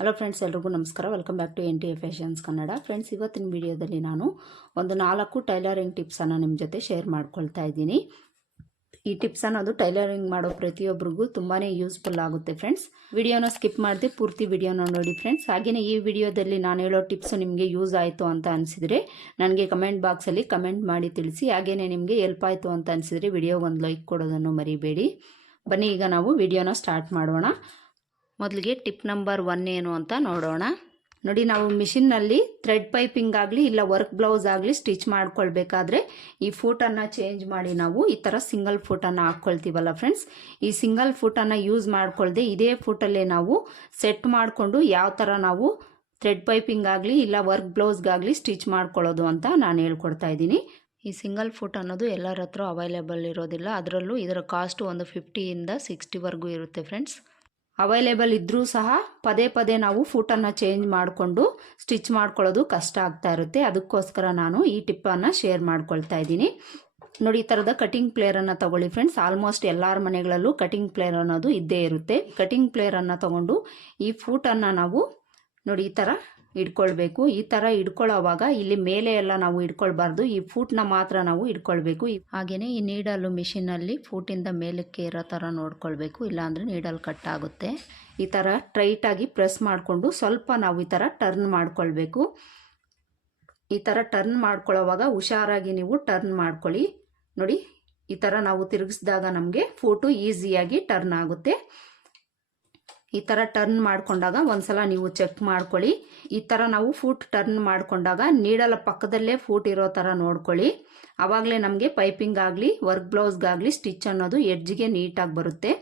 Hello friends, ಎಲ್ರಿಗೂ ನಮಸ್ಕಾರ. Welcome back to NTA fashions Kannada. Friends, ಇವತ್ತಿನ ವಿಡಿಯೋದಲ್ಲಿ ನಾನು ಒಂದು 4 ಟೈಲರಿಂಗ್ ಟಿಪ್ಸನ್ನು ನಿಮ್ಮ ಜೊತೆ ಶೇರ್ ಮಾಡ್ಕೊಳ್ತಾ ಇದ್ದೀನಿ. ಈ ಟಿಪ್ಸ್ ಅನ್ನೋದು ಟೈಲರಿಂಗ್ ಮಾಡೋ ಪ್ರತಿಯೊಬ್ಬರಿಗೂ ತುಂಬಾ ಯೂಸ್ಫುಲ್ ಆಗುತ್ತೆ ಫ್ರೆಂಡ್ಸ್. ವಿಡಿಯೋನ ಸ್ಕಿಪ್ ಮಾಡದೆ ಪೂರ್ತಿ ವಿಡಿಯೋನ ನೋಡಿ ಫ್ರೆಂಡ್ಸ್. ಹಾಗೆಯೇ ಈ ವಿಡಿಯೋದಲ್ಲಿ ನಾನು ಹೇಳೋ ಟಿಪ್ಸ್ ನಿಮಗೆ ಯೂಸ್ ಆಯಿತು ಅಂತ ಅನಿಸಿದರೆ ನನಗೆ ಕಮೆಂಟ್ ಬಾಕ್ಸಲ್ಲಿ ಕಮೆಂಟ್ ಮಾಡಿ ತಿಳಿಸಿ. ಹಾಗೆಯೇ ನಿಮಗೆ ಹೆಲ್ಪ್ ಆಯಿತು ಅಂತ ಅನಿಸಿದರೆ ವಿಡಿಯೋಗೆ ಒಂದು ಲೈಕ್ ಕೊಡೋದನ್ನು ಮರಿಬೇಡಿ. ಬನ್ನಿ ಈಗ ನಾವು ವಿಡಿಯೋನ ಸ್ಟಾರ್ಟ್ ಮಾಡೋಣ. ಮೊದಲಿಗೆ ಟಿಪ್ ನಂಬರ್ 1 ಏನು ಅಂತ ನೋಡೋಣ. ನೋಡಿ, ನಾವು ಮಿಷಿನ್ನಲ್ಲಿ ಥ್ರೆಡ್ ಪೈಪಿಂಗ್ ಆಗಲಿ ಇಲ್ಲ ವರ್ಕ್ ಬ್ಲೌಸ್ ಆಗಲಿ ಸ್ಟಿಚ್ ಮಾಡ್ಕೊಳ್ಬೇಕಾದ್ರೆ ಈ ಫೂಟನ್ನು ಚೇಂಜ್ ಮಾಡಿ ನಾವು ಈ ಥರ ಸಿಂಗಲ್ ಫೂಟನ್ನು ಹಾಕ್ಕೊಳ್ತೀವಲ್ಲ ಫ್ರೆಂಡ್ಸ್, ಈ ಸಿಂಗಲ್ ಫೂಟನ್ನು ಯೂಸ್ ಮಾಡ್ಕೊಳ್ದೆ ಇದೇ ಫೂಟಲ್ಲೇ ನಾವು ಸೆಟ್ ಮಾಡಿಕೊಂಡು ಯಾವ ಥರ ನಾವು ಥ್ರೆಡ್ ಪೈಪಿಂಗ್ ಆಗಲಿ ಇಲ್ಲ ವರ್ಕ್ ಬ್ಲೌಸ್ಗಾಗಲಿ ಸ್ಟಿಚ್ ಮಾಡ್ಕೊಳ್ಳೋದು ಅಂತ ನಾನು ಹೇಳ್ಕೊಡ್ತಾ ಇದ್ದೀನಿ. ಈ ಸಿಂಗಲ್ ಫೂಟ್ ಅನ್ನೋದು ಎಲ್ಲರ ಹತ್ರ ಅವೈಲೇಬಲ್ ಇರೋದಿಲ್ಲ. ಅದರಲ್ಲೂ ಇದರ ಕಾಸ್ಟು ಒಂದು 50ಇಂದ 60ವರೆಗೂ ಇರುತ್ತೆ ಫ್ರೆಂಡ್ಸ್. ಅವೈಲೇಬಲ್ ಇದ್ದರೂ ಸಹ ಪದೇ ಪದೇ ನಾವು ಫೂಟನ್ನು ಚೇಂಜ್ ಮಾಡಿಕೊಂಡು ಸ್ಟಿಚ್ ಮಾಡ್ಕೊಳ್ಳೋದು ಕಷ್ಟ ಆಗ್ತಾ ಇರುತ್ತೆ. ಅದಕ್ಕೋಸ್ಕರ ನಾನು ಈ ಟಿಪ್ಪನ್ನು ಶೇರ್ ಮಾಡ್ಕೊಳ್ತಾ ಇದ್ದೀನಿ. ನೋಡಿ, ಈ ಥರದ ಕಟಿಂಗ್ ಪ್ಲೇಯರನ್ನು ತಗೊಳ್ಳಿ ಫ್ರೆಂಡ್ಸ್. ಆಲ್ಮೋಸ್ಟ್ ಎಲ್ಲರ ಮನೆಗಳಲ್ಲೂ ಕಟಿಂಗ್ ಪ್ಲೇಯರ್ ಅನ್ನೋದು ಇದ್ದೇ ಇರುತ್ತೆ. ಕಟಿಂಗ್ ಪ್ಲೇಯರನ್ನು ತಗೊಂಡು ಈ ಫೂಟನ್ನು ನಾವು ನೋಡಿ ಈ ಥರ ಇಟ್ಕೊಳ್ಬೇಕು. ಈ ಥರ ಇಟ್ಕೊಳ್ಳೋವಾಗ ಇಲ್ಲಿ ಮೇಲೆ ಎಲ್ಲ ನಾವು ಇಟ್ಕೊಳ್ಬಾರ್ದು, ಈ ಫೂಟ್ನ ಮಾತ್ರ ನಾವು ಇಟ್ಕೊಳ್ಬೇಕು. ಹಾಗೆಯೇ ಈ ನೀಡಲು ಮಿಷಿನಲ್ಲಿ ಫೂಟಿಂದ ಮೇಲಕ್ಕೆ ಇರೋ ಥರ ನೋಡ್ಕೊಳ್ಬೇಕು, ಇಲ್ಲಾಂದರೆ ನೀಡಲ್ ಕಟ್ ಆಗುತ್ತೆ. ಈ ಥರ ಟೈಟಾಗಿ ಪ್ರೆಸ್ ಮಾಡಿಕೊಂಡು ಸ್ವಲ್ಪ ನಾವು ಈ ಥರ ಟರ್ನ್ ಮಾಡ್ಕೊಳ್ಬೇಕು. ಈ ಥರ ಟರ್ನ್ ಮಾಡ್ಕೊಳ್ಳೋವಾಗ ಹುಷಾರಾಗಿ ನೀವು ಟರ್ನ್ ಮಾಡ್ಕೊಳ್ಳಿ. ನೋಡಿ, ಈ ಥರ ನಾವು ತಿರುಗಿಸಿದಾಗ ನಮಗೆ ಫೂಟು ಈಸಿಯಾಗಿ ಟರ್ನ್ ಆಗುತ್ತೆ. ಈ ಥರ ಟರ್ನ್ ಮಾಡ್ಕೊಂಡಾಗ ಒಂದ್ಸಲ ನೀವು ಚೆಕ್ ಮಾಡ್ಕೊಳ್ಳಿ. ಈ ಥರ ನಾವು ಫೂಟ್ ಟರ್ನ್ ಮಾಡ್ಕೊಂಡಾಗ ನೀಡಲ ಪಕ್ಕದಲ್ಲೇ ಫೂಟ್ ಇರೋ ಥರ ನೋಡ್ಕೊಳ್ಳಿ. ಆವಾಗಲೇ ನಮಗೆ ಪೈಪಿಂಗ್ ಆಗಲಿ ವರ್ಕ್ ಬ್ಲೌಸ್ಗಾಗಲಿ ಸ್ಟಿಚ್ ಅನ್ನೋದು ಎಡ್ಜ್ಗೆ ನೀಟಾಗಿ ಬರುತ್ತೆ.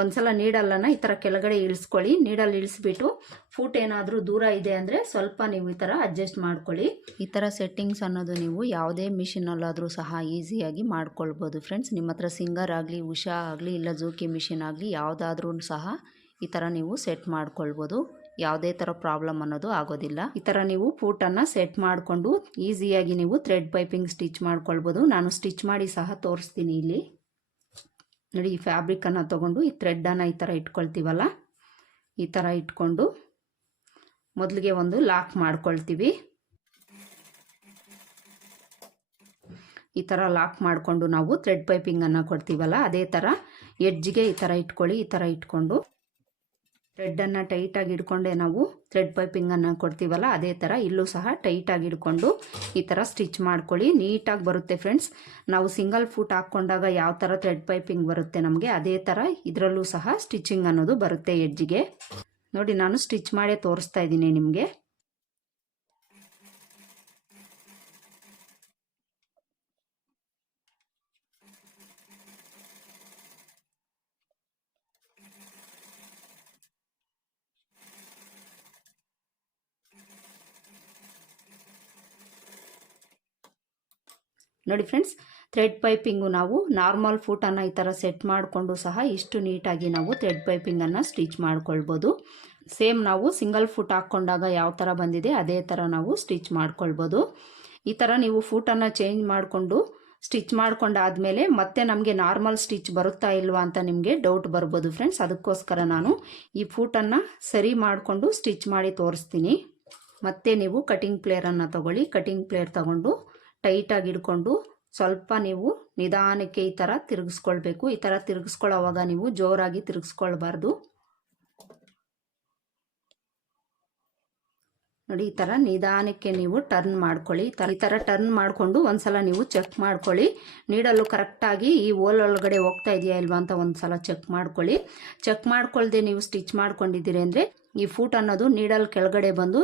ಒಂದ್ಸಲ ನೀಡಲನ್ನು ಈ ಥರ ಕೆಳಗಡೆ ಇಳಿಸ್ಕೊಳ್ಳಿ. ನೀಡಲ್ ಇಳಿಸ್ಬಿಟ್ಟು ಫೂಟ್ ಏನಾದರೂ ದೂರ ಇದೆ ಅಂದರೆ ಸ್ವಲ್ಪ ನೀವು ಈ ಥರ ಅಡ್ಜಸ್ಟ್ ಮಾಡ್ಕೊಳ್ಳಿ. ಈ ಥರ ಸೆಟ್ಟಿಂಗ್ಸ್ ಅನ್ನೋದು ನೀವು ಯಾವುದೇ ಮಿಷಿನಲ್ಲಾದರೂ ಸಹ ಈಸಿಯಾಗಿ ಮಾಡ್ಕೊಳ್ಬೋದು ಫ್ರೆಂಡ್ಸ್. ನಿಮ್ಮ ಹತ್ರ ಸಿಂಗರ್ ಆಗಲಿ ಉಷಾ ಆಗಲಿ ಇಲ್ಲ ಜೂಕಿ ಮಿಷಿನ್ ಆಗಲಿ ಯಾವುದಾದ್ರೂ ಸಹ ಈ ಥರ ನೀವು ಸೆಟ್ ಮಾಡ್ಕೊಳ್ಬೋದು. ಯಾವುದೇ ಥರ ಪ್ರಾಬ್ಲಮ್ ಅನ್ನೋದು ಆಗೋದಿಲ್ಲ. ಈ ಥರ ನೀವು ಫೂಟನ್ನು ಸೆಟ್ ಮಾಡಿಕೊಂಡು ಈಸಿಯಾಗಿ ನೀವು ಥ್ರೆಡ್ ಪೈಪಿಂಗ್ ಸ್ಟಿಚ್ ಮಾಡ್ಕೊಳ್ಬೋದು. ನಾನು ಸ್ಟಿಚ್ ಮಾಡಿ ಸಹ ತೋರಿಸ್ತೀನಿ ಇಲ್ಲಿ. ನೋಡಿ, ಈ ಫ್ಯಾಬ್ರಿಕನ್ನು ತೊಗೊಂಡು ಈ ಥ್ರೆಡ್ಡನ್ನು ಈ ಥರ ಇಟ್ಕೊಳ್ತೀವಲ್ಲ, ಈ ಥರ ಇಟ್ಕೊಂಡು ಮೊದಲಿಗೆ ಒಂದು ಲಾಕ್ ಮಾಡ್ಕೊಳ್ತೀವಿ. ಈ ಥರ ಲಾಕ್ ಮಾಡಿಕೊಂಡು ನಾವು ಥ್ರೆಡ್ ಪೈಪಿಂಗನ್ನು ಕೊಡ್ತೀವಲ್ಲ ಅದೇ ಥರ ಎಡ್ಜ್ಗೆ ಈ ಥರ ಇಟ್ಕೊಳ್ಳಿ. ಈ ಥರ ಇಟ್ಕೊಂಡು ಥ್ರೆಡ್ಡನ್ನು ಟೈಟಾಗಿ ಇಟ್ಕೊಂಡೆ ನಾವು ಥ್ರೆಡ್ ಪೈಪಿಂಗನ್ನು ಕೊಡ್ತೀವಲ್ಲ ಅದೇ ಥರ ಇಲ್ಲೂ ಸಹ ಟೈಟಾಗಿ ಇಟ್ಕೊಂಡು ಈ ಥರ ಸ್ಟಿಚ್ ಮಾಡ್ಕೊಳ್ಳಿ. ನೀಟಾಗಿ ಬರುತ್ತೆ ಫ್ರೆಂಡ್ಸ್. ನಾವು ಸಿಂಗಲ್ ಫೂಟ್ ಹಾಕ್ಕೊಂಡಾಗ ಯಾವ ಥರ ಥ್ರೆಡ್ ಪೈಪಿಂಗ್ ಬರುತ್ತೆ ನಮಗೆ ಅದೇ ಥರ ಇದರಲ್ಲೂ ಸಹ ಸ್ಟಿಚಿಂಗ್ ಅನ್ನೋದು ಬರುತ್ತೆ ಎಡ್ಜ್ಗೆ. ನೋಡಿ, ನಾನು ಸ್ಟಿಚ್ ಮಾಡೇ ತೋರಿಸ್ತಾ ಇದ್ದೀನಿ ನಿಮಗೆ. ನೋಡಿ ಫ್ರೆಂಡ್ಸ್, ಥ್ರೆಡ್ ಪೈಪಿಂಗು ನಾವು ನಾರ್ಮಲ್ ಫೂಟನ್ನು ಈ ಥರ ಸೆಟ್ ಮಾಡಿಕೊಂಡು ಸಹ ಇಷ್ಟು ನೀಟಾಗಿ ನಾವು ಥ್ರೆಡ್ ಪೈಪಿಂಗನ್ನು ಸ್ಟಿಚ್ ಮಾಡ್ಕೊಳ್ಬೋದು. ಸೇಮ್ ನಾವು ಸಿಂಗಲ್ ಫೂಟ್ ಹಾಕ್ಕೊಂಡಾಗ ಯಾವ ಥರ ಬಂದಿದೆ ಅದೇ ಥರ ನಾವು ಸ್ಟಿಚ್ ಮಾಡ್ಕೊಳ್ಬೋದು. ಈ ಥರ ನೀವು ಫೂಟನ್ನು ಚೇಂಜ್ ಮಾಡಿಕೊಂಡು ಸ್ಟಿಚ್ ಮಾಡ್ಕೊಂಡಾದ್ಮೇಲೆ ಮತ್ತೆ ನಮಗೆ ನಾರ್ಮಲ್ ಸ್ಟಿಚ್ ಬರುತ್ತಾ ಇಲ್ವಾ ಅಂತ ನಿಮಗೆ ಡೌಟ್ ಬರ್ಬೋದು ಫ್ರೆಂಡ್ಸ್. ಅದಕ್ಕೋಸ್ಕರ ನಾನು ಈ ಫೂಟನ್ನು ಸರಿ ಮಾಡಿಕೊಂಡು ಸ್ಟಿಚ್ ಮಾಡಿ ತೋರಿಸ್ತೀನಿ. ಮತ್ತೆ ನೀವು ಕಟಿಂಗ್ ಪ್ಲೇಯರನ್ನು ತಗೊಳ್ಳಿ. ಕಟಿಂಗ್ ಪ್ಲೇಯರ್ ತಗೊಂಡು ಟೈಟಾಗಿ ಹಿಡ್ಕೊಂಡು ಸ್ವಲ್ಪ ನೀವು ನಿಧಾನಕ್ಕೆ ಈ ಥರ ತಿರುಗಿಸ್ಕೊಳ್ಬೇಕು. ಈ ಥರ ತಿರುಗಿಸ್ಕೊಳ್ಳೋವಾಗ ನೀವು ಜೋರಾಗಿ ತಿರುಗಿಸ್ಕೊಳ್ಬಾರ್ದು. ನೋಡಿ, ಈ ಥರ ನಿಧಾನಕ್ಕೆ ನೀವು ಟರ್ನ್ ಮಾಡ್ಕೊಳ್ಳಿ. ಈ ಥರ ಟರ್ನ್ ಮಾಡಿಕೊಂಡು ಒಂದ್ಸಲ ನೀವು ಚೆಕ್ ಮಾಡ್ಕೊಳ್ಳಿ. ನೀಡಲು ಕರೆಕ್ಟಾಗಿ ಈ ಹೋಲ್ ಒಳಗಡೆ ಹೋಗ್ತಾ ಇದೆಯಾ ಇಲ್ವಾ ಅಂತ ಒಂದ್ಸಲ ಚೆಕ್ ಮಾಡ್ಕೊಳ್ಳಿ. ಚೆಕ್ ಮಾಡ್ಕೊಳ್ದೆ ನೀವು ಸ್ಟಿಚ್ ಮಾಡ್ಕೊಂಡಿದ್ದೀರಿ ಅಂದರೆ ಈ ಫೂಟ್ ಅನ್ನೋದು ನೀಡಲ್ ಕೆಳಗಡೆ ಬಂದು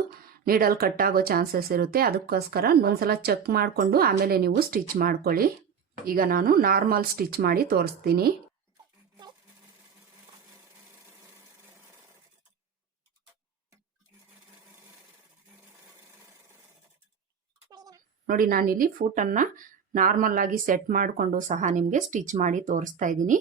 ನೀಡಲ್ ಕಟ್ ಆಗೋ ಚಾನ್ಸಸ್ ಇರುತ್ತೆ. ಅದಕ್ಕೋಸ್ಕರ ಒಂದ್ಸಲ ಚೆಕ್ ಮಾಡಿಕೊಂಡು ಆಮೇಲೆ ನೀವು ಸ್ಟಿಚ್ ಮಾಡ್ಕೊಳ್ಳಿ. ಈಗ ನಾನು ನಾರ್ಮಲ್ ಸ್ಟಿಚ್ ಮಾಡಿ ತೋರಿಸ್ತೀನಿ. ನೋಡಿ, ನಾನಿಲ್ಲಿ ಫೂಟನ್ನು ನಾರ್ಮಲ್ ಆಗಿ ಸೆಟ್ ಮಾಡಿಕೊಂಡು ಸಹ ನಿಮಗೆ ಸ್ಟಿಚ್ ಮಾಡಿ ತೋರಿಸ್ತಾ ಇದ್ದೀನಿ.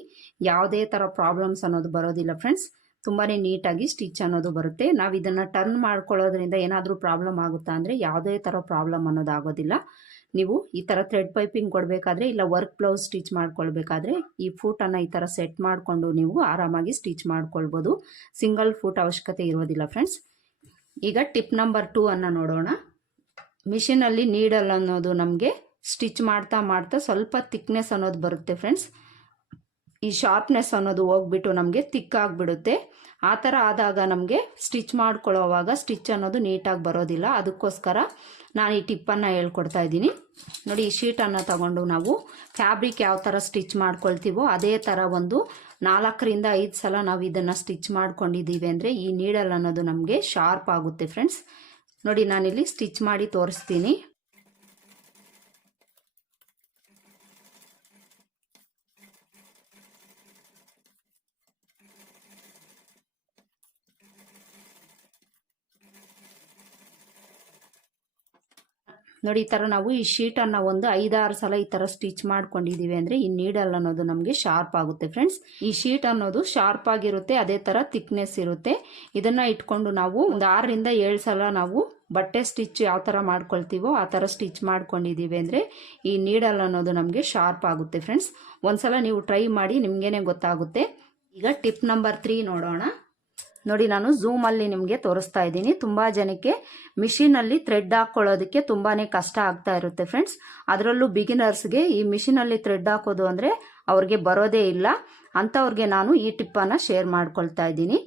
ಯಾವುದೇ ಥರ ಪ್ರಾಬ್ಲಮ್ಸ್ ಅನ್ನೋದು ಬರೋದಿಲ್ಲ ಫ್ರೆಂಡ್ಸ್. ತುಂಬಾ ನೀಟಾಗಿ ಸ್ಟಿಚ್ ಅನ್ನೋದು ಬರುತ್ತೆ. ನಾವು ಇದನ್ನು ಟರ್ನ್ ಮಾಡ್ಕೊಳ್ಳೋದ್ರಿಂದ ಏನಾದರೂ ಪ್ರಾಬ್ಲಮ್ ಆಗುತ್ತಾ ಅಂದರೆ ಯಾವುದೇ ಥರ ಪ್ರಾಬ್ಲಮ್ ಅನ್ನೋದು ಆಗೋದಿಲ್ಲ. ನೀವು ಈ ಥರ ಥ್ರೆಡ್ ಪೈಪಿಂಗ್ ಕೊಡಬೇಕಾದ್ರೆ ಇಲ್ಲ ವರ್ಕ್ ಬ್ಲೌಸ್ ಸ್ಟಿಚ್ ಮಾಡ್ಕೊಳ್ಬೇಕಾದ್ರೆ ಈ ಫೂಟನ್ನು ಈ ಥರ ಸೆಟ್ ಮಾಡಿಕೊಂಡು ನೀವು ಆರಾಮಾಗಿ ಸ್ಟಿಚ್ ಮಾಡ್ಕೊಳ್ಬೋದು. ಸಿಂಗಲ್ ಫೂಟ್ ಅವಶ್ಯಕತೆ ಇರೋದಿಲ್ಲ ಫ್ರೆಂಡ್ಸ್. ಈಗ ಟಿಪ್ ನಂಬರ್ 2 ಅನ್ನು ನೋಡೋಣ. ಮಿಷಿನಲ್ಲಿ ನೀಡಲ್ ಅನ್ನೋದು ನಮಗೆ ಸ್ಟಿಚ್ ಮಾಡ್ತಾ ಮಾಡ್ತಾ ಸ್ವಲ್ಪ ಥಿಕ್ನೆಸ್ ಅನ್ನೋದು ಬರುತ್ತೆ ಫ್ರೆಂಡ್ಸ್. ಈ ಶಾರ್ಪ್ನೆಸ್ ಅನ್ನೋದು ಹೋಗ್ಬಿಟ್ಟು ನಮಗೆ ತಿಕ್ಕಾಗ್ಬಿಡುತ್ತೆ. ಆ ಥರ ಆದಾಗ ನಮಗೆ ಸ್ಟಿಚ್ ಮಾಡ್ಕೊಳ್ಳೋವಾಗ ಸ್ಟಿಚ್ ಅನ್ನೋದು ನೀಟಾಗಿ ಬರೋದಿಲ್ಲ. ಅದಕ್ಕೋಸ್ಕರ ನಾನು ಈ ಟಿಪ್ಪನ್ನು ಹೇಳ್ಕೊಡ್ತಾ ಇದ್ದೀನಿ. ನೋಡಿ, ಈ ಶೀಟನ್ನು ತಗೊಂಡು ನಾವು ಫ್ಯಾಬ್ರಿಕ್ ಯಾವ ಥರ ಸ್ಟಿಚ್ ಮಾಡ್ಕೊಳ್ತೀವೋ ಅದೇ ಥರ ಒಂದು 4ರಿಂದ 5 ಸಲ ನಾವು ಇದನ್ನು ಸ್ಟಿಚ್ ಮಾಡ್ಕೊಂಡಿದ್ದೀವಿ ಅಂದರೆ ಈ ನೀಡಲ್ ಅನ್ನೋದು ನಮಗೆ ಶಾರ್ಪ್ ಆಗುತ್ತೆ ಫ್ರೆಂಡ್ಸ್. ನೋಡಿ, ನಾನಿಲ್ಲಿ ಸ್ಟಿಚ್ ಮಾಡಿ ತೋರಿಸ್ತೀನಿ. ನೋಡಿ, ಈ ಥರ ನಾವು ಈ ಶೀಟನ್ನು ಒಂದು 5-6 ಸಲ ಈ ಥರ ಸ್ಟಿಚ್ ಮಾಡ್ಕೊಂಡಿದ್ದೀವಿ ಅಂದರೆ ಈ ನೀಡಲ್ ಅನ್ನೋದು ನಮಗೆ ಶಾರ್ಪ್ ಆಗುತ್ತೆ ಫ್ರೆಂಡ್ಸ್. ಈ ಶೀಟ್ ಅನ್ನೋದು ಶಾರ್ಪ್ ಆಗಿರುತ್ತೆ, ಅದೇ ಥರ ಥಿಕ್ನೆಸ್ ಇರುತ್ತೆ. ಇದನ್ನು ಇಟ್ಕೊಂಡು ನಾವು ಒಂದು 6ರಿಂದ 7 ಸಲ ನಾವು ಬಟ್ಟೆ ಸ್ಟಿಚ್ ಯಾವ ಥರ ಮಾಡ್ಕೊಳ್ತೀವೋ ಆ ಥರ ಸ್ಟಿಚ್ ಮಾಡ್ಕೊಂಡಿದ್ದೀವಿ ಅಂದರೆ ಈ ನೀಡಲ್ ಅನ್ನೋದು ನಮಗೆ ಶಾರ್ಪ್ ಆಗುತ್ತೆ ಫ್ರೆಂಡ್ಸ್. ಒಂದ್ಸಲ ನೀವು ಟ್ರೈ ಮಾಡಿ, ನಿಮಗೇನೆ ಗೊತ್ತಾಗುತ್ತೆ. ಈಗ ಟಿಪ್ ನಂಬರ್ 3 ನೋಡೋಣ. ನೋಡಿ, ನಾನು ಝೂಮಲ್ಲಿ ನಿಮಗೆ ತೋರಿಸ್ತಾ ಇದ್ದೀನಿ. ತುಂಬ ಜನಕ್ಕೆ ಮಿಷಿನಲ್ಲಿ ಥ್ರೆಡ್ ಹಾಕ್ಕೊಳ್ಳೋದಕ್ಕೆ ತುಂಬಾ ಕಷ್ಟ ಆಗ್ತಾ ಇರುತ್ತೆ ಫ್ರೆಂಡ್ಸ್. ಅದರಲ್ಲೂ ಬಿಗಿನರ್ಸ್ಗೆ ಈ ಮಿಷಿನಲ್ಲಿ ಥ್ರೆಡ್ ಹಾಕೋದು ಅಂದರೆ ಅವ್ರಿಗೆ ಬರೋದೇ ಇಲ್ಲ. ಅಂಥವ್ರಿಗೆ ನಾನು ಈ ಟಿಪ್ಪನ್ನು ಶೇರ್ ಮಾಡ್ಕೊಳ್ತಾ ಇದ್ದೀನಿ.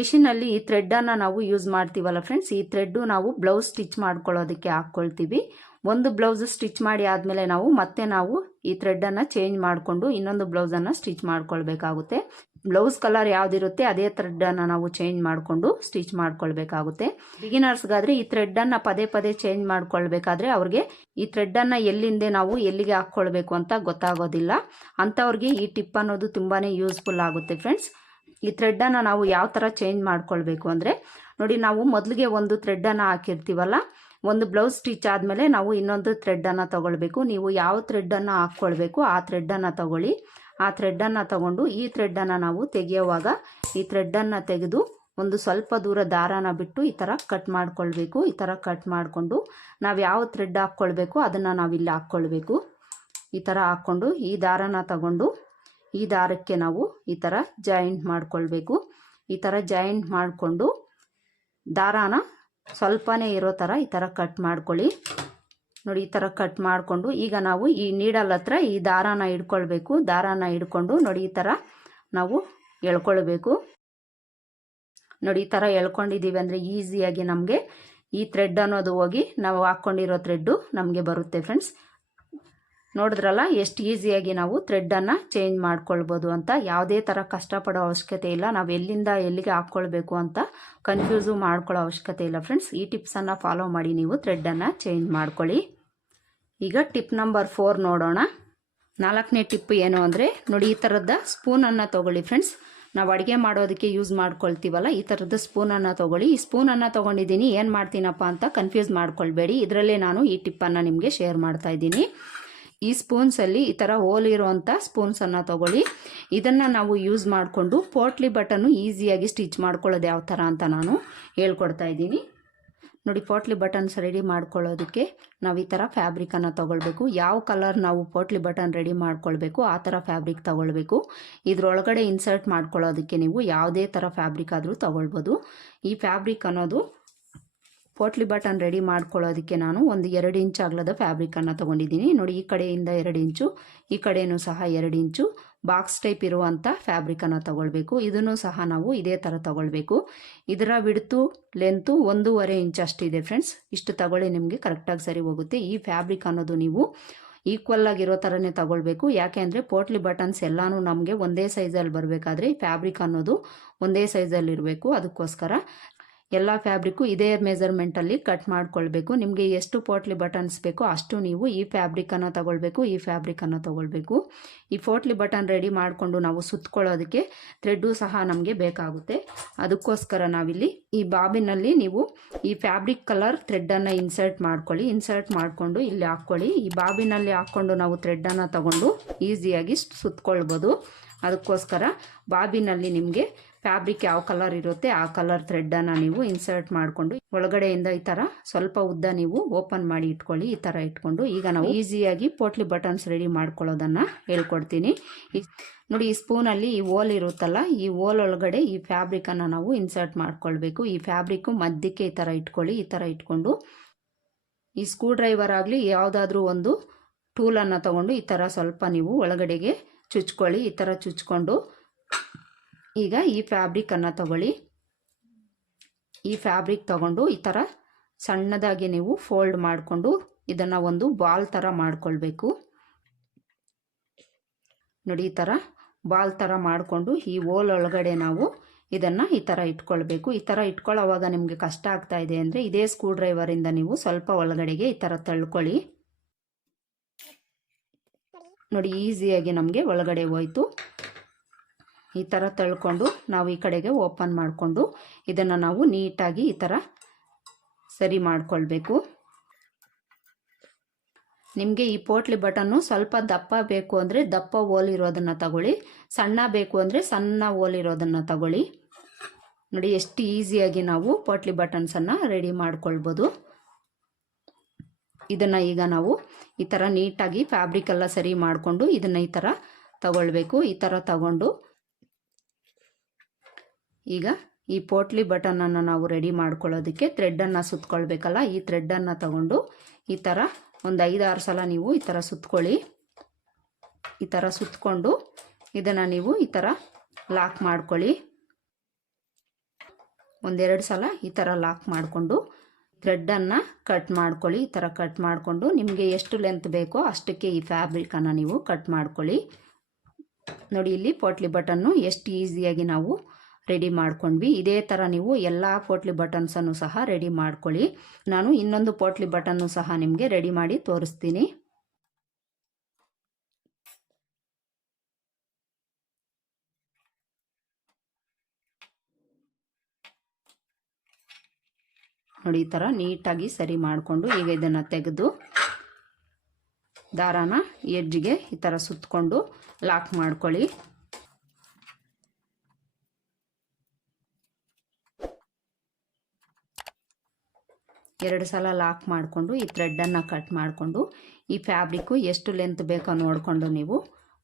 ಮಿಷಿನಲ್ಲಿ ಈ ಥ್ರೆಡ್ಡನ್ನು ನಾವು ಯೂಸ್ ಮಾಡ್ತೀವಲ್ಲ ಫ್ರೆಂಡ್ಸ್, ಈ ಥ್ರೆಡ್ಡು ನಾವು ಬ್ಲೌಸ್ ಸ್ಟಿಚ್ ಮಾಡ್ಕೊಳ್ಳೋದಕ್ಕೆ ಹಾಕ್ಕೊಳ್ತೀವಿ. ಒಂದು ಬ್ಲೌಸ್ ಸ್ಟಿಚ್ ಮಾಡಿ ಆದಮೇಲೆ ನಾವು ಈ ಥ್ರೆಡ್ಡನ್ನು ಚೇಂಜ್ ಮಾಡಿಕೊಂಡು ಇನ್ನೊಂದು ಬ್ಲೌಸನ್ನು ಸ್ಟಿಚ್ ಮಾಡ್ಕೊಳ್ಬೇಕಾಗುತ್ತೆ. ಬ್ಲೌಸ್ ಕಲರ್ ಯಾವುದಿರುತ್ತೆ ಅದೇ ಥ್ರೆಡ್ಡನ್ನು ನಾವು ಚೇಂಜ್ ಮಾಡಿಕೊಂಡು ಸ್ಟಿಚ್ ಮಾಡ್ಕೊಳ್ಬೇಕಾಗುತ್ತೆ. ಬಿಗಿನರ್ಸ್ಗಾದರೆ ಈ ಥ್ರೆಡ್ಡನ್ನು ಪದೇ ಪದೇ ಚೇಂಜ್ ಮಾಡ್ಕೊಳ್ಬೇಕಾದ್ರೆ ಅವ್ರಿಗೆ ಈ ಥ್ರೆಡ್ಡನ್ನು ಎಲ್ಲಿಂದ ನಾವು ಎಲ್ಲಿಗೆ ಹಾಕ್ಕೊಳ್ಬೇಕು ಅಂತ ಗೊತ್ತಾಗೋದಿಲ್ಲ. ಅಂಥವ್ರಿಗೆ ಈ ಟಿಪ್ ಅನ್ನೋದು ತುಂಬಾ ಯೂಸ್ಫುಲ್ ಆಗುತ್ತೆ ಫ್ರೆಂಡ್ಸ್. ಈ ಥ್ರೆಡ್ಡನ್ನು ನಾವು ಯಾವ ಥರ ಚೇಂಜ್ ಮಾಡ್ಕೊಳ್ಬೇಕು ಅಂದರೆ, ನೋಡಿ, ನಾವು ಮೊದಲಿಗೆ ಒಂದು ಥ್ರೆಡ್ಡನ್ನು ಹಾಕಿರ್ತೀವಲ್ಲ, ಒಂದು ಬ್ಲೌಸ್ ಸ್ಟಿಚ್ ಆದಮೇಲೆ ನಾವು ಇನ್ನೊಂದು ಥ್ರೆಡ್ಡನ್ನು ತಗೊಳ್ಬೇಕು. ನೀವು ಯಾವ ಥ್ರೆಡ್ಡನ್ನು ಹಾಕ್ಕೊಳ್ಬೇಕು ಆ ಥ್ರೆಡ್ಡನ್ನು ತಗೊಳ್ಳಿ. ಆ ಥ್ರೆಡ್ಡನ್ನು ತಗೊಂಡು ಈ ಥ್ರೆಡ್ಡನ್ನು ನಾವು ತೆಗೆಯುವಾಗ ಈ ಥ್ರೆಡ್ಡನ್ನು ತೆಗೆದು ಒಂದು ಸ್ವಲ್ಪ ದೂರ ದಾರಾನ ಬಿಟ್ಟು ಈ ಥರ ಕಟ್ ಮಾಡ್ಕೊಳ್ಬೇಕು. ಈ ಥರ ಕಟ್ ಮಾಡಿಕೊಂಡು ನಾವು ಯಾವ ಥ್ರೆಡ್ ಹಾಕ್ಕೊಳ್ಬೇಕು ಅದನ್ನು ನಾವಿಲ್ಲಿ ಹಾಕ್ಕೊಳ್ಬೇಕು. ಈ ಥರ ಹಾಕ್ಕೊಂಡು ಈ ದಾರಾನ ತಗೊಂಡು ಈ ದಾರಕ್ಕೆ ನಾವು ಈ ಥರ ಜಾಯಿಂಟ್ ಮಾಡ್ಕೊಳ್ಬೇಕು. ಈ ಥರ ಜಾಯಿಂಟ್ ಮಾಡಿಕೊಂಡು ದಾರಾನ ಸ್ವಲ್ಪನೇ ಇರೋ ಥರ ಈ ಥರ ಕಟ್ ಮಾಡ್ಕೊಳ್ಳಿ. ನೋಡಿ, ಈ ಥರ ಕಟ್ ಮಾಡಿಕೊಂಡು ಈಗ ನಾವು ಈ ನೀಡಲ್ ಹತ್ರ ಈ ದಾರಾನ ಹಿಡ್ಕೊಳ್ಬೇಕು. ದಾರಾನ ಹಿಡ್ಕೊಂಡು ನೋಡಿ ಈ ಥರ ನಾವು ಎಳ್ಕೊಳ್ಬೇಕು. ನೋಡಿ, ಈ ಥರ ಎಳ್ಕೊಂಡಿದ್ದೀವಿ ಅಂದರೆ ಈಸಿಯಾಗಿ ನಮಗೆ ಈ ಥ್ರೆಡ್ ಅನ್ನೋದು ಹೋಗಿ ನಾವು ಹಾಕ್ಕೊಂಡಿರೋ ಥ್ರೆಡ್ಡು ನಮಗೆ ಬರುತ್ತೆ ಫ್ರೆಂಡ್ಸ್. ನೋಡಿದ್ರಲ್ಲ ಎಷ್ಟು ಈಸಿಯಾಗಿ ನಾವು ಥ್ರೆಡ್ಡನ್ನು ಚೇಂಜ್ ಮಾಡ್ಕೊಳ್ಬೋದು ಅಂತ. ಯಾವುದೇ ಥರ ಕಷ್ಟಪಡೋ ಅವಶ್ಯಕತೆ ಇಲ್ಲ. ನಾವು ಎಲ್ಲಿಂದ ಎಲ್ಲಿಗೆ ಹಾಕ್ಕೊಳ್ಬೇಕು ಅಂತ ಕನ್ಫ್ಯೂಸು ಮಾಡ್ಕೊಳ್ಳೋ ಅವಶ್ಯಕತೆ ಇಲ್ಲ ಫ್ರೆಂಡ್ಸ್. ಈ ಟಿಪ್ಸನ್ನು ಫಾಲೋ ಮಾಡಿ ನೀವು ಥ್ರೆಡ್ಡನ್ನು ಚೇಂಜ್ ಮಾಡ್ಕೊಳ್ಳಿ. ಈಗ ಟಿಪ್ ನಂಬರ್ 4 ನೋಡೋಣ. 4ನೇ ಟಿಪ್ ಏನು ಅಂದರೆ, ನೋಡಿ, ಈ ಥರದ ಸ್ಪೂನನ್ನು ತೊಗೊಳ್ಳಿ ಫ್ರೆಂಡ್ಸ್. ನಾವು ಅಡುಗೆ ಮಾಡೋದಕ್ಕೆ ಯೂಸ್ ಮಾಡ್ಕೊಳ್ತೀವಲ್ಲ, ಈ ಥರದ ಸ್ಪೂನನ್ನು ತೊಗೊಳ್ಳಿ. ಈ ಸ್ಪೂನನ್ನು ತೊಗೊಂಡಿದ್ದೀನಿ, ಏನು ಮಾಡ್ತೀನಪ್ಪ ಅಂತ ಕನ್ಫ್ಯೂಸ್ ಮಾಡ್ಕೊಳ್ಬೇಡಿ. ಇದರಲ್ಲೇ ನಾನು ಈ ಟಿಪ್ಪನ್ನು ನಿಮಗೆ ಶೇರ್ ಮಾಡ್ತಾ ಇದ್ದೀನಿ. ಈ ಸ್ಪೂನ್ಸಲ್ಲಿ ಈ ಥರ ಹೋಲ್ ಇರುವಂಥ ಸ್ಪೂನ್ಸನ್ನು ತೊಗೊಳ್ಳಿ. ಇದನ್ನು ನಾವು ಯೂಸ್ ಮಾಡಿಕೊಂಡು ಪೋಟ್ಲಿ ಬಟನ್ನು ಈಸಿಯಾಗಿ ಸ್ಟಿಚ್ ಮಾಡ್ಕೊಳ್ಳೋದು ಯಾವ ಥರ ಅಂತ ನಾನು ಹೇಳ್ಕೊಡ್ತಾ ಇದ್ದೀನಿ. ನೋಡಿ, ಪೋಟ್ಲಿ ಬಟನ್ಸ್ ರೆಡಿ ಮಾಡ್ಕೊಳ್ಳೋದಕ್ಕೆ ನಾವು ಈ ಥರ ಫ್ಯಾಬ್ರಿಕನ್ನು ತೊಗೊಳ್ಬೇಕು. ಯಾವ ಕಲರ್ ನಾವು ಪೋಟ್ಲಿ ಬಟನ್ ರೆಡಿ ಮಾಡ್ಕೊಳ್ಬೇಕು ಆ ಥರ ಫ್ಯಾಬ್ರಿಕ್ ತೊಗೊಳ್ಬೇಕು. ಇದರೊಳಗಡೆ ಇನ್ಸರ್ಟ್ ಮಾಡ್ಕೊಳ್ಳೋದಕ್ಕೆ ನೀವು ಯಾವುದೇ ಥರ ಫ್ಯಾಬ್ರಿಕ್ ಆದರೂ ತೊಗೊಳ್ಬೋದು. ಈ ಫ್ಯಾಬ್ರಿಕ್ ಅನ್ನೋದು ಪೋಟ್ಲಿ ಬಟನ್ ರೆಡಿ ಮಾಡ್ಕೊಳ್ಳೋದಕ್ಕೆ ನಾನು ಒಂದು 2 ಇಂಚ್ ಅಗಲದ ಫ್ಯಾಬ್ರಿಕನ್ನು ತೊಗೊಂಡಿದ್ದೀನಿ. ನೋಡಿ, ಈ ಕಡೆಯಿಂದ 2 ಇಂಚು, ಈ ಕಡೆಯೂ ಸಹ 2 ಇಂಚು ಬಾಕ್ಸ್ ಟೈಪ್ ಇರುವಂಥ ಫ್ಯಾಬ್ರಿಕನ್ನು ತೊಗೊಳ್ಬೇಕು. ಇದನ್ನು ಸಹ ನಾವು ಇದೇ ಥರ ತೊಗೊಳ್ಬೇಕು. ಇದರ ವಿಡ್ತು ಲೆಂತು 1.5 ಇಂಚ್ ಅಷ್ಟಿದೆ ಫ್ರೆಂಡ್ಸ್. ಇಷ್ಟು ತಗೊಳ್ಳಿ, ನಿಮಗೆ ಕರೆಕ್ಟಾಗಿ ಸರಿ ಹೋಗುತ್ತೆ. ಈ ಫ್ಯಾಬ್ರಿಕ್ ಅನ್ನೋದು ನೀವು ಈಕ್ವಲ್ ಆಗಿರೋ ಥರನೇ ತಗೊಳ್ಬೇಕು. ಯಾಕೆ ಅಂದರೆ ಪೋಟ್ಲಿ ಬಟನ್ಸ್ ಎಲ್ಲನೂ ನಮಗೆ ಒಂದೇ ಸೈಜಲ್ಲಿ ಬರಬೇಕಾದ್ರೆ ಈ ಫ್ಯಾಬ್ರಿಕ್ ಅನ್ನೋದು ಒಂದೇ ಸೈಜಲ್ಲಿ ಇರಬೇಕು. ಅದಕ್ಕೋಸ್ಕರ ಎಲ್ಲ ಫ್ಯಾಬ್ರಿಕ್ಕು ಇದೇ ಮೆಜರ್ಮೆಂಟಲ್ಲಿ ಕಟ್ ಮಾಡ್ಕೊಳ್ಬೇಕು. ನಿಮಗೆ ಎಷ್ಟು ಪೋಟ್ಲಿ ಬಟನ್ಸ್ ಬೇಕೋ ಅಷ್ಟು ನೀವು ಈ ಫ್ಯಾಬ್ರಿಕನ್ನು ತಗೊಳ್ಬೇಕು, ಈ ಫ್ಯಾಬ್ರಿಕನ್ನು ತಗೊಳ್ಬೇಕು. ಈ ಪೋಟ್ಲಿ ಬಟನ್ ರೆಡಿ ಮಾಡಿಕೊಂಡು ನಾವು ಸುತ್ತಕೊಳ್ಳೋದಕ್ಕೆ ಥ್ರೆಡ್ಡು ಸಹ ನಮಗೆ ಬೇಕಾಗುತ್ತೆ. ಅದಕ್ಕೋಸ್ಕರ ನಾವಿಲ್ಲಿ ಈ ಬಾಬಿನಲ್ಲಿ ನೀವು ಈ ಫ್ಯಾಬ್ರಿಕ್ ಕಲರ್ ಥ್ರೆಡ್ಡನ್ನು ಇನ್ಸರ್ಟ್ ಮಾಡ್ಕೊಳ್ಳಿ. ಇನ್ಸರ್ಟ್ ಮಾಡಿಕೊಂಡು ಇಲ್ಲಿ ಹಾಕ್ಕೊಳ್ಳಿ. ಈ ಬಾಬಿನಲ್ಲಿ ಹಾಕ್ಕೊಂಡು ನಾವು ಥ್ರೆಡ್ಡನ್ನು ತಗೊಂಡು ಈಸಿಯಾಗಿ ಸುತ್ತಕೊಳ್ಬೋದು. ಅದಕ್ಕೋಸ್ಕರ ಬಾಬಿನಲ್ಲಿ ನಿಮಗೆ ಫ್ಯಾಬ್ರಿಕ್ ಯಾವ ಕಲರ್ ಇರುತ್ತೆ ಆ ಕಲರ್ ಥ್ರೆಡ್ಡನ್ನು ನೀವು ಇನ್ಸರ್ಟ್ ಮಾಡಿಕೊಂಡು ಒಳಗಡೆಯಿಂದ ಈ ಥರ ಸ್ವಲ್ಪ ಉದ್ದ ನೀವು ಓಪನ್ ಮಾಡಿ ಇಟ್ಕೊಳ್ಳಿ. ಈ ಥರ ಇಟ್ಕೊಂಡು ಈಗ ನಾವು ಈಸಿಯಾಗಿ ಪೋಟ್ಲಿ ಬಟನ್ಸ್ ರೆಡಿ ಮಾಡ್ಕೊಳ್ಳೋದನ್ನು ಹೇಳ್ಕೊಡ್ತೀನಿ. ನೋಡಿ, ಈ ಸ್ಪೂನಲ್ಲಿ ಈ ಓಲ್ ಇರುತ್ತಲ್ಲ, ಈ ಓಲ್ ಒಳಗಡೆ ಈ ಫ್ಯಾಬ್ರಿಕನ್ನು ನಾವು ಇನ್ಸರ್ಟ್ ಮಾಡ್ಕೊಳ್ಬೇಕು. ಈ ಫ್ಯಾಬ್ರಿಕ್ಕು ಮಧ್ಯಕ್ಕೆ ಈ ಥರ ಇಟ್ಕೊಳ್ಳಿ. ಈ ಥರ ಇಟ್ಕೊಂಡು ಈ ಸ್ಕ್ರೂ ಡ್ರೈವರ್ ಆಗಲಿ ಯಾವುದಾದ್ರೂ ಒಂದು ಟೂಲನ್ನು ತಗೊಂಡು ಈ ಥರ ಸ್ವಲ್ಪ ನೀವು ಒಳಗಡೆಗೆ ಚುಚ್ಕೊಳ್ಳಿ. ಈ ಥರ ಚುಚ್ಕೊಂಡು ಈಗ ಈ ಫ್ಯಾಬ್ರಿಕನ್ನು ತಗೊಳ್ಳಿ. ಈ ಫ್ಯಾಬ್ರಿಕ್ ತಗೊಂಡು ಈ ಥರ ಸಣ್ಣದಾಗಿ ನೀವು ಫೋಲ್ಡ್ ಮಾಡಿಕೊಂಡು ಇದನ್ನು ಒಂದು ಬಾಲ್ ಥರ ಮಾಡ್ಕೊಳ್ಬೇಕು. ನೋಡಿ, ಈ ಥರ ಬಾಲ್ ಥರ ಮಾಡಿಕೊಂಡು ಈ ಓಲ್ ಒಳಗಡೆ ನಾವು ಇದನ್ನು ಈ ಥರ ಇಟ್ಕೊಳ್ಬೇಕು. ಈ ಥರ ಇಟ್ಕೊಳ್ಳೋವಾಗ ನಿಮಗೆ ಕಷ್ಟ ಆಗ್ತಾ ಇದೆ ಅಂದರೆ ಇದೇ ಸ್ಕ್ರೂ ಡ್ರೈವರಿಂದ ನೀವು ಸ್ವಲ್ಪ ಒಳಗಡೆಗೆ ಈ ಥರ ತಳ್ಕೊಳ್ಳಿ. ನೋಡಿ, ಈಸಿಯಾಗಿ ನಮಗೆ ಒಳಗಡೆ ಹೋಯ್ತು. ಈ ಥರ ತಳ್ಕೊಂಡು ನಾವು ಈ ಕಡೆಗೆ ಓಪನ್ ಮಾಡಿಕೊಂಡು ಇದನ್ನು ನಾವು ನೀಟಾಗಿ ಈ ಥರ ಸರಿ ಮಾಡಿಕೊಳ್ಬೇಕು. ನಿಮಗೆ ಈ ಪೋಟ್ಲಿ ಬಟನ್ನು ಸ್ವಲ್ಪ ದಪ್ಪ ಬೇಕು ಅಂದರೆ ದಪ್ಪ ಓಲ್ ಇರೋದನ್ನು ತಗೊಳ್ಳಿ, ಸಣ್ಣ ಬೇಕು ಅಂದರೆ ಸಣ್ಣ ಓಲ್ ಇರೋದನ್ನು ತಗೊಳ್ಳಿ. ನೋಡಿ, ಎಷ್ಟು ಈಸಿಯಾಗಿ ನಾವು ಪೋಟ್ಲಿ ಬಟನ್ಸನ್ನು ರೆಡಿ ಮಾಡ್ಕೊಳ್ಬೋದು. ಇದನ್ನು ಈಗ ನಾವು ಈ ಥರ ನೀಟಾಗಿ ಫ್ಯಾಬ್ರಿಕ್ ಎಲ್ಲ ಸರಿ ಮಾಡಿಕೊಂಡು ಇದನ್ನು ಈ ಥರ ತಗೊಳ್ಬೇಕು. ಈ ಥರ ತಗೊಂಡು ಈಗ ಈ ಪೋಟ್ಲಿ ಬಟನನ್ನು ನಾವು ರೆಡಿ ಮಾಡ್ಕೊಳ್ಳೋದಕ್ಕೆ ಥ್ರೆಡ್ಡನ್ನು ಸುತ್ಕೊಳ್ಬೇಕಲ್ಲ, ಈ ಥ್ರೆಡ್ಡನ್ನು ತಗೊಂಡು ಈ ಥರ ಒಂದು 5-6 ಸಲ ನೀವು ಈ ಥರ ಸುತ್ಕೊಳ್ಳಿ. ಈ ಥರ ಸುತ್ಕೊಂಡು ಇದನ್ನು ನೀವು ಈ ಥರ ಲಾಕ್ ಮಾಡ್ಕೊಳ್ಳಿ. 1-2 ಸಲ ಈ ಥರ ಲಾಕ್ ಮಾಡಿಕೊಂಡು ಥ್ರೆಡ್ಡನ್ನು ಕಟ್ ಮಾಡ್ಕೊಳ್ಳಿ. ಈ ಥರ ಕಟ್ ಮಾಡಿಕೊಂಡು ನಿಮಗೆ ಎಷ್ಟು ಲೆಂತ್ ಬೇಕೋ ಅಷ್ಟಕ್ಕೆ ಈ ಫ್ಯಾಬ್ರಿಕನ್ನು ನೀವು ಕಟ್ ಮಾಡ್ಕೊಳ್ಳಿ. ನೋಡಿ, ಇಲ್ಲಿ ಪೋಟ್ಲಿ ಬಟನ್ನು ಎಷ್ಟು ಈಸಿಯಾಗಿ ನಾವು ರೆಡಿ ಮಾಡ್ಕೊಂಡ್ವಿ. ಇದೇ ಥರ ನೀವು ಎಲ್ಲ ಪೋಟ್ಲಿ ಬಟನ್ಸನ್ನು ಸಹ ರೆಡಿ ಮಾಡ್ಕೊಳ್ಳಿ. ನಾನು ಇನ್ನೊಂದು ಪೋಟ್ಲಿ ಬಟನ್ನು ಸಹ ನಿಮಗೆ ರೆಡಿ ಮಾಡಿ ತೋರಿಸ್ತೀನಿ. ನೋಡಿ, ಈ ಥರ ನೀಟಾಗಿ ಸರಿ ಮಾಡಿಕೊಂಡು ಈಗ ಇದನ್ನು ತೆಗೆದು ದಾರಾನ ಎಡ್ಜ್ಗೆ ಈ ಥರ ಸುತ್ತಕೊಂಡು ಲಾಕ್ ಮಾಡ್ಕೊಳ್ಳಿ. ಎರಡು ಸಲ ಲಾಕ್ ಮಾಡಿಕೊಂಡು ಈ ಥ್ರೆಡ್ಡನ್ನು ಕಟ್ ಮಾಡಿಕೊಂಡು ಈ ಫ್ಯಾಬ್ರಿಕ್ಕು ಎಷ್ಟು ಲೆಂತ್ ಬೇಕೋ ನೋಡಿಕೊಂಡು ನೀವು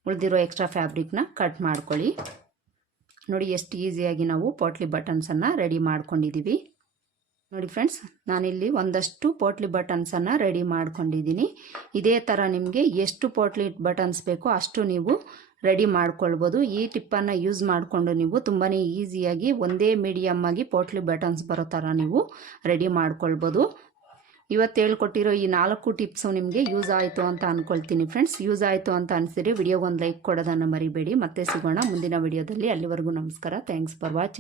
ಉಳಿದಿರೋ ಎಕ್ಸ್ಟ್ರಾ ಫ್ಯಾಬ್ರಿಕ್ನ ಕಟ್ ಮಾಡ್ಕೊಳ್ಳಿ. ನೋಡಿ, ಎಷ್ಟು ಈಸಿಯಾಗಿ ನಾವು ಪೋಟ್ಲಿ ಬಟನ್ಸನ್ನು ರೆಡಿ ಮಾಡ್ಕೊಂಡಿದ್ದೀವಿ. ನೋಡಿ ಫ್ರೆಂಡ್ಸ್, ನಾನಿಲ್ಲಿ ಒಂದಷ್ಟು ಪೋಟ್ಲಿ ಬಟನ್ಸನ್ನು ರೆಡಿ ಮಾಡ್ಕೊಂಡಿದ್ದೀನಿ. ಇದೇ ಥರ ನಿಮಗೆ ಎಷ್ಟು ಪೋಟ್ಲಿ ಬಟನ್ಸ್ ಬೇಕೋ ಅಷ್ಟು ನೀವು ರೆಡಿ ಮಾಡ್ಕೊಳ್ಬೋದು. ಈ ಟಿಪ್ಪನ್ನು ಯೂಸ್ ಮಾಡಿಕೊಂಡು ನೀವು ತುಂಬಾ ಈಸಿಯಾಗಿ ಒಂದೇ ಮೀಡಿಯಮ್ ಆಗಿ ಪೋಟ್ಲಿ ಬಟನ್ಸ್ ಬರೋ ಥರ ನೀವು ರೆಡಿ ಮಾಡ್ಕೊಳ್ಬೋದು. ಇವತ್ತು ಹೇಳ್ಕೊಟ್ಟಿರೋ ಈ 4 ಟಿಪ್ಸು ನಿಮಗೆ ಯೂಸ್ ಆಯಿತು ಅಂತ ಅಂದ್ಕೊಳ್ತೀನಿ ಫ್ರೆಂಡ್ಸ್. ಯೂಸ್ ಆಯಿತು ಅಂತ ಅನಿಸಿದ್ರೆ ವಿಡಿಯೋಗೊಂದು ಲೈಕ್ ಕೊಡೋದನ್ನು ಮರಿಬೇಡಿ. ಮತ್ತೆ ಸಿಗೋಣ ಮುಂದಿನ ವಿಡಿಯೋದಲ್ಲಿ. ಅಲ್ಲಿವರೆಗೂ ನಮಸ್ಕಾರ. Thanks for watching.